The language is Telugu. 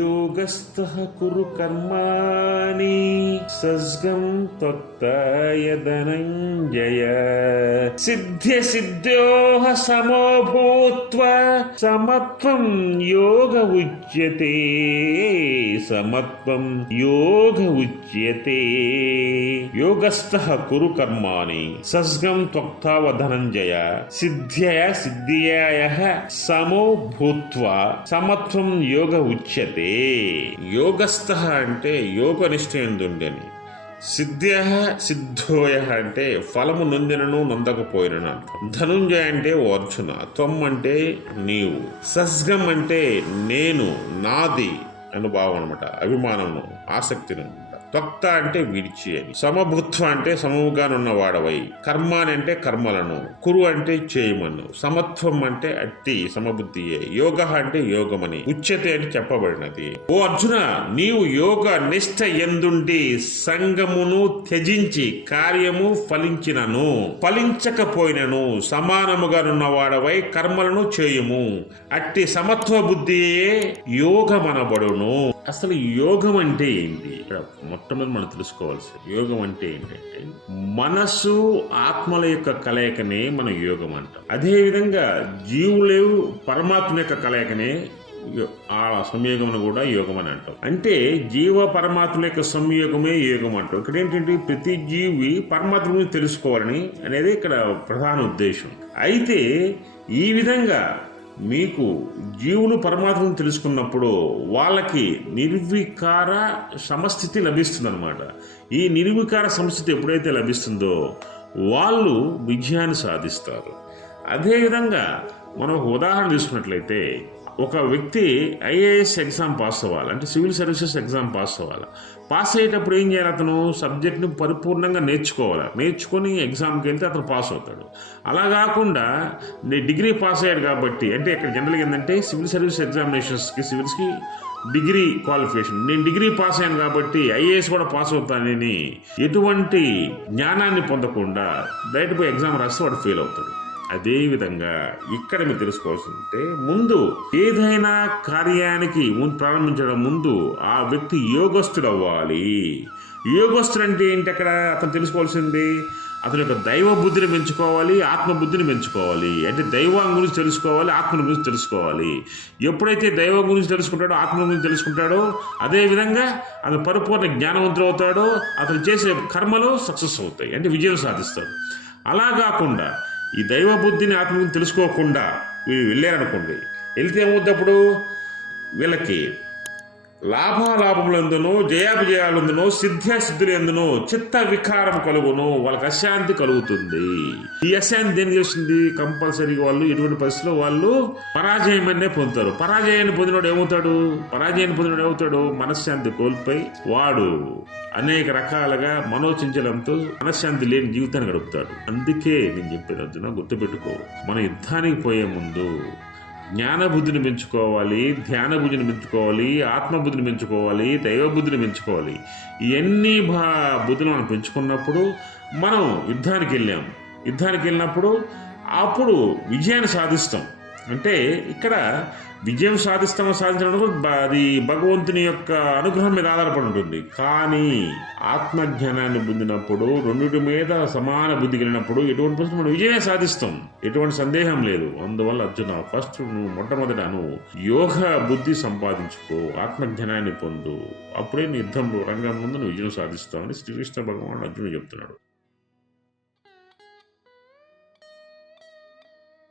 योगस्थः कुरु कर्माणि सज्गं त्वत्ताय धनञ्जय सिद्ध्यसिद्ध्योः समो भूत्वा समत्वं योग उच्यते समत्वं योग उच्यते योगस्थः कुरु कर्माणि सज्गं त्वक्ताव धनञ्जय सिद्ध्यय सिद्ध्यायः समो भूत्वा समत्वं योग उच्यते ఉచ్యతే యోగస్థ అంటే యోగ నిష్ఠయందుండని సిద్ధ్య సిద్ధోయ అంటే ఫలము నొందినను నొందకపోయినను. అర్థం ధనుంజయ అంటే ఓ అర్జున త్వం అంటే నీవు సస్గం అంటే నేను నాది అని భావం అనమాట అభిమానము ఆసక్తిని త్వక్త అంటే విడిచి అని. సమభృత్వ అంటే సమముగానున్న వాడవై కర్మ అని అంటే కర్మలను. కురు అంటే చేయమను. సమత్వం అంటే అట్టి సమబుద్ధియే. యోగ అంటే యోగమని. ఉచ్యతే అని చెప్పబడినది. ఓ అర్జున నీవు యోగ నిష్ట ఎందుండి సంగమును త్యజించి కార్యము ఫలించినను. ఫలించకపోయినను సమానముగానున్న వాడవై కర్మలను చేయుము. అట్టి సమత్వ బుద్ధియే యోగమనబడును. అసలు యోగం అంటే ఏంటి? మొట్టమొదటి మనం తెలుసుకోవాల్సి యోగం అంటే ఏంటంటే మనసు ఆత్మల యొక్క కలయికనే మనం యోగం అంటాం. అదేవిధంగా జీవులు పరమాత్మ యొక్క కలయికనే యో- ఆ సంయోగమును కూడా యోగం అని అంటాం. అంటే జీవ పరమాత్మ యొక్క సంయోగమే యోగం అంటాం. ఇక్కడ ఏంటంటే ప్రతి జీవి పరమాత్మ గురించి తెలుసుకోవాలని అనేది ఇక్కడ ప్రధాన ఉద్దేశం. అయితే ఈ విధంగా మీకు జీవులు పరమాత్మను తెలుసుకున్నప్పుడు వాళ్ళకి నిర్వికార సమస్థితి లభిస్తుందన్నమాట. ఈ నిర్వికార సమస్థితి ఎప్పుడైతే లభిస్తుందో వాళ్ళు విజయాన్ని సాధిస్తారు. అదేవిధంగా మనం ఒక ఉదాహరణ తీసుకున్నట్లయితే ఒక వ్యక్తి ఐఏఎస్ ఎగ్జామ్ పాస్ అవ్వాలి అంటే సివిల్ సర్వీసెస్ ఎగ్జామ్ పాస్ అవ్వాలి. పాస్ అయ్యేటప్పుడు ఏం చేయాలి అతను? సబ్జెక్ట్ని పరిపూర్ణంగా నేర్చుకోవాలి. నేర్చుకొని ఎగ్జామ్కి వెళ్తే అతను పాస్ అవుతాడు. అలా కాకుండా నేను డిగ్రీ పాస్ అయ్యాడు కాబట్టి అంటే ఇక్కడ జనరల్గా ఏంటంటే సివిల్ సర్వీస్ ఎగ్జామినేషన్స్కి సివిల్స్కి డిగ్రీ క్వాలిఫికేషన్. నేను డిగ్రీ పాస్ అయ్యాను కాబట్టి ఐఏఎస్ కూడా పాస్ అవుతానని ఎటువంటి జ్ఞానాన్ని పొందకుండా డైరెక్ట్ ఎగ్జామ్ రాస్తే వాడు ఫెయిల్ అవుతాడు. అదేవిధంగా ఇక్కడ మీరు తెలుసుకోవాల్సింటే ముందు ఏదైనా కార్యానికి ముందు ప్రారంభించడం ముందు ఆ వ్యక్తి యోగస్థుడు అవ్వాలి యోగస్థుడు అంటే ఏంటి అక్కడ? అతను తెలుసుకోవాల్సింది అతని యొక్క దైవ బుద్ధిని పెంచుకోవాలి ఆత్మ బుద్ధిని పెంచుకోవాలి. అంటే దైవం గురించి తెలుసుకోవాలి ఆత్మ గురించి తెలుసుకోవాలి. ఎప్పుడైతే దైవం గురించి తెలుసుకుంటాడో ఆత్మ గురించి తెలుసుకుంటాడో అదేవిధంగా అతను పరిపూర్ణ జ్ఞానవంతుడు అవుతాడో. అతను చేసే కర్మలు సక్సెస్ అవుతాయి. అంటే విజయం సాధిస్తాడు. అలా కాకుండా ఈ దైవ బుద్ధిని ఆత్మని తెలుసుకోకుండా వీళ్ళు వెళ్ళారనుకోండి వెళ్తే ఏమవుద్ది అప్పుడు? వీళ్ళకి లాభాలాభములందును జయాభిజయాలందును సిద్ధ్యాసిద్ధులు ఎందును చిత్త వికారం కలుగును వాళ్ళకి అశాంతి కలుగుతుంది. ఈ అశాంతి దేని చేస్తుంది కంపల్సరీగా వాళ్ళు ఎటువంటి పరిస్థితిలో వాళ్ళు పరాజయమనే పొందుతారు. పరాజయాన్ని పొందినోడు ఏమవుతాడు? పరాజయాన్ని పొందినోడు ఏమవుతాడు? మనశ్శాంతి కోల్పోయి వాడు అనేక రకాలుగా మనోచించడంతో మనశ్శాంతి లేని జీవితాన్ని గడుపుతాడు. అందుకే నేను చెప్పిన గుర్తుపెట్టుకో. మన యుద్ధానికి పోయే ముందు జ్ఞానబుద్ధిని పెంచుకోవాలి ధ్యాన బుద్ధిని పెంచుకోవాలి ఆత్మబుద్ధిని పెంచుకోవాలి దైవబుద్ధిని పెంచుకోవాలి. ఇవన్నీ భా బుద్ధిని మనం పెంచుకున్నప్పుడు మనం యుద్ధానికి వెళ్ళాం. యుద్ధానికి వెళ్ళినప్పుడు అప్పుడు విజయాన్ని సాధిస్తాం. అంటే ఇక్కడ విజయం సాధిస్తామో సాధించడంలో అది భగవంతుని యొక్క అనుగ్రహం మీద ఆధారపడి ఉంటుంది. కానీ ఆత్మజ్ఞానాన్ని పొందినప్పుడు రెండింటి మీద సమాన బుద్ధి కలిగినప్పుడు ఎటువంటి పరిస్థితి మనం విజయమే సాధిస్తాం. ఎటువంటి సందేహం లేదు. అందువల్ల అర్జున ఫస్ట్ నువ్వు మొట్టమొదట నువ్వు యోగ బుద్ధి సంపాదించుకో ఆత్మజ్ఞానాన్ని పొందు. అప్పుడే నీ యుద్ధంలో రంగం ముందు నువ్వు విజయం సాధిస్తావని శ్రీకృష్ణ భగవాన్ అర్జునుడు చెప్తున్నాడు.